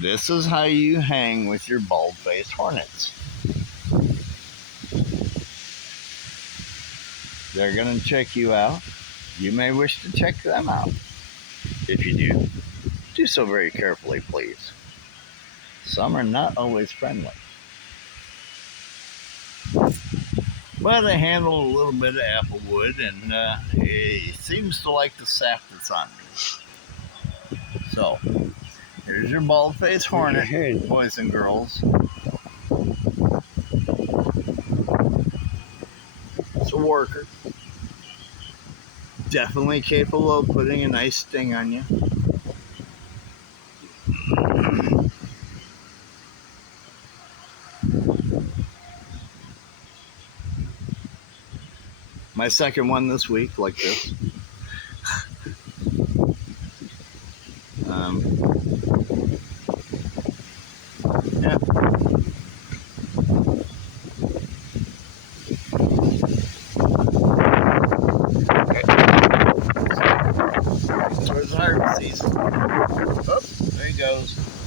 This is how you hang with your bald-faced hornets. They're going to check you out. You may wish to check them out. If you do so very carefully, please. Some are not always friendly. But they handle a little bit of apple wood, and he seems to like the sap that's on me. So, here's your bald-faced hornet, boys and girls. It's a worker. Definitely capable of putting a nice sting on you. My second one this week, like this. Yeah. Okay. Towards the harvest season. Oh, there he goes.